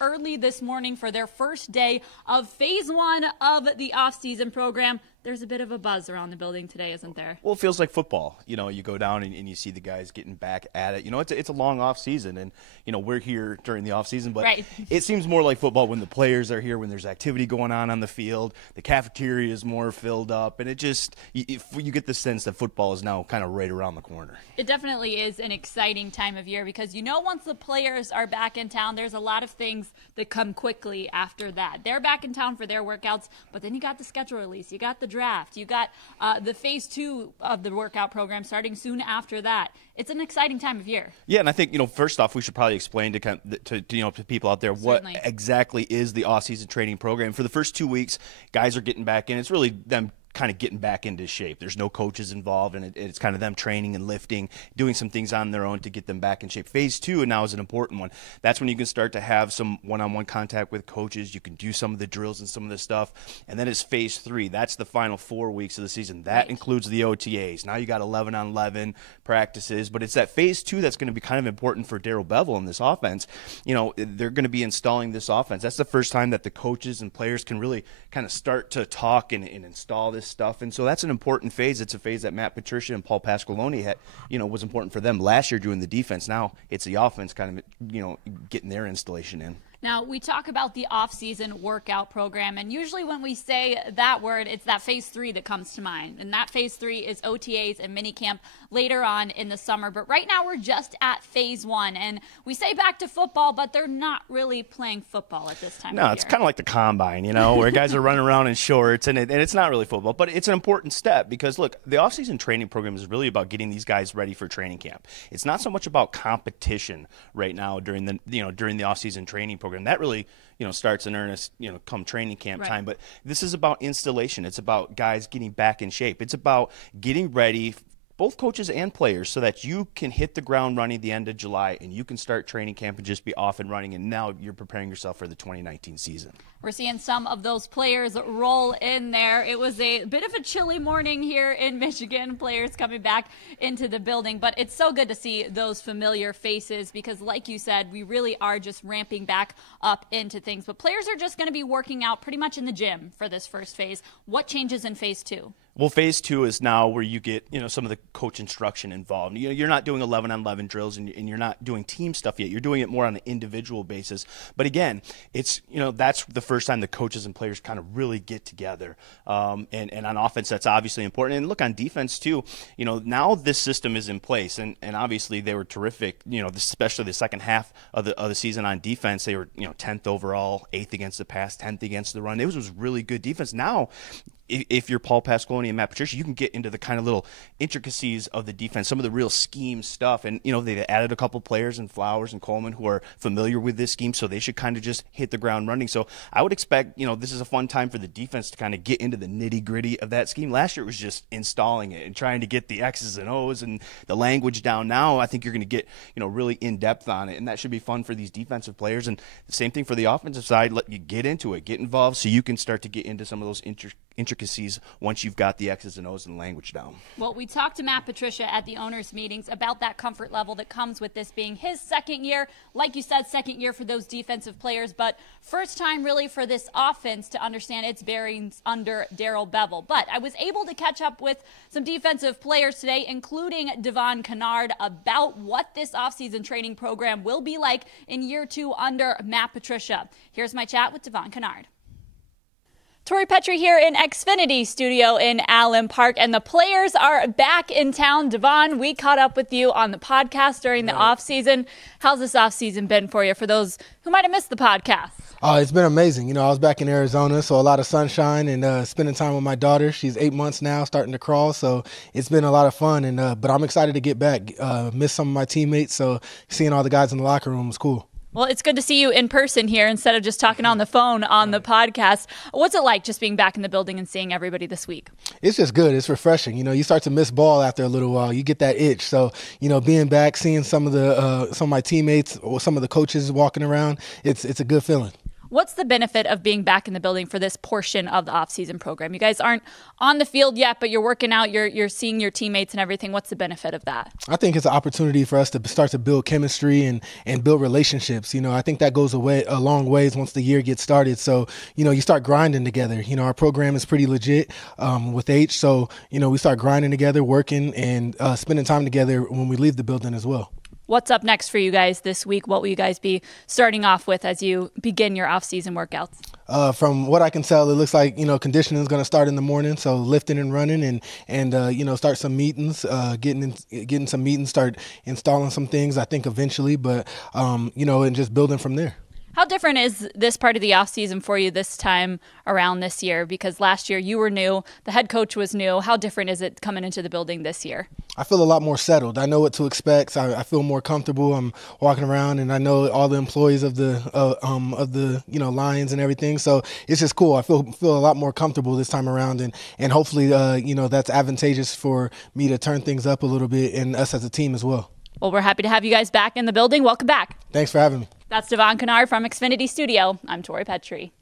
early this morning for their first day of phase 1 of the off-season program. There's a bit of a buzz around the building today, isn't there? Well, it feels like football. You know, you go down and you see the guys getting back at it. You know, it's a long off season, and you know we're here during the off season, but right. It seems more like football when the players are here, when there's activity going on the field. The cafeteria is more filled up, and it just you get the sense that football is now kind of right around the corner. It definitely is an exciting time of year because once the players are back in town, there's a lot of things that come quickly after that. They're back in town for their workouts, but then you got the schedule release, you got the draft, you got the phase 2 of the workout program starting soon after that. It's an exciting time of year. Yeah, and I think first off, we should probably explain to people out there what exactly is the off-season training program. For the first 2 weeks, guys are getting back in. It's really them kind of getting back into shape. There's no coaches involved, and it's kind of them training and lifting, doing some things on their own to get them back in shape. Phase 2 now is an important one. That's when you can start to have some one-on-one contact with coaches. You can do some of the drills and some of the stuff. And then it's phase 3. That's the final 4 weeks of the season. That includes the OTAs. Now you got 11-on-11 practices, but it's that phase 2 that's going to be kind of important for Darrell Bevel in this offense. You know, they're going to be installing this offense. That's the first time that the coaches and players can really kind of start to talk and install this stuff, and so that's an important phase. It's a phase that Matt Patricia and Paul Pasqualoni had, was important for them last year doing the defense. Now it's the offense kind of, getting their installation in. Now, we talk about the off-season workout program, and usually when we say that word, it's that phase 3 that comes to mind. And that phase 3 is OTAs and minicamp later on in the summer. But right now, we're just at phase 1. And we say back to football, but they're not really playing football at this time of year. No, it's kind of like the combine, where guys are running around in shorts, and it's not really football. But it's an important step because, look, the off-season training program is really about getting these guys ready for training camp. It's not so much about competition right now during the off-season training program. That really, starts in earnest, come training camp time. But this is about installation. It's about guys getting back in shape. It's about getting ready, both coaches and players, so that you can hit the ground running the end of July and you can start training camp and just be off and running. And now you're preparing yourself for the 2019 season. We're seeing some of those players roll in there. It was a bit of a chilly morning here in Michigan, players coming back into the building. But it's so good to see those familiar faces because, like you said, we really are just ramping back up into things. But players are just going to be working out pretty much in the gym for this first phase. What changes in phase 2? Well, phase 2 is now where you get, some of the coach instruction involved. You're not doing 11-on-11 drills and you're not doing team stuff yet. You're doing it more on an individual basis. But again, it's, that's the first time the coaches and players kind of really get together. And on offense, that's obviously important. And look, on defense too, now this system is in place. And obviously they were terrific, especially the second half of the season on defense. They were, 10th overall, 8th against the pass, 10th against the run. It was really good defense. Now, if you're Paul Pasqualoni and Matt Patricia, you can get into the kind of little intricacies of the defense, some of the real scheme stuff. And, they've added a couple players in Flowers and Coleman who are familiar with this scheme, so they should kind of just hit the ground running. So I would expect, this is a fun time for the defense to kind of get into the nitty-gritty of that scheme. Last year it was just installing it and trying to get the X's and O's and the language down. Now I think you're going to get, really in-depth on it, and that should be fun for these defensive players. And the same thing for the offensive side. Let you get into it, get involved, so you can start to get into some of those intricacies once you've got the X's and O's and language down. Well, we talked to Matt Patricia at the owners' meetings about that comfort level that comes with this being his second year. Like you said, second year for those defensive players, but first time really for this offense to understand its bearings under Darrell Bevel. But I was able to catch up with some defensive players today, including Devon Kennard, about what this offseason training program will be like in year 2 under Matt Patricia. Here's my chat with Devon Kennard. Tori, Petry here in Xfinity Studio in Allen Park, and the players are back in town. Devon, we caught up with you on the podcast during the offseason. How's this offseason been for you, for those who might have missed the podcast? It's been amazing. I was back in Arizona, so a lot of sunshine and spending time with my daughter. She's 8 months now, starting to crawl, so it's been a lot of fun. And but I'm excited to get back. Miss some of my teammates, so seeing all the guys in the locker room was cool. Well, it's good to see you in person here instead of just talking on the phone on the podcast. What's it like just being back in the building and seeing everybody this week? It's just good. It's refreshing. You start to miss ball after a little while. You get that itch. So, being back, seeing some of my teammates or some of the coaches walking around, it's a good feeling. What's the benefit of being back in the building for this portion of the offseason program? You guys aren't on the field yet, but you're working out, you're seeing your teammates and everything. What's the benefit of that? I think it's an opportunity for us to start to build chemistry and build relationships. I think that goes a long ways once the year gets started. So, you start grinding together. Our program is pretty legit with H. So, we start grinding together, working, and spending time together when we leave the building as well. What's up next for you guys this week? What will you guys be starting off with as you begin your off-season workouts? From what I can tell, it looks like, conditioning is going to start in the morning. So lifting and running and start some meetings, getting some meetings, start installing some things, I think eventually, but, and just building from there. How different is this part of the offseason for you this time around this year? Because last year you were new, the head coach was new. How different is it coming into the building this year? I feel a lot more settled. I know what to expect. I feel more comfortable. I'm walking around, and I know all the employees of the Lions and everything. So it's just cool. I feel a lot more comfortable this time around, and hopefully that's advantageous for me to turn things up a little bit and us as a team as well. Well, we're happy to have you guys back in the building. Welcome back. Thanks for having me. That's Devon Kennard from Xfinity Studio. I'm Tori Petry.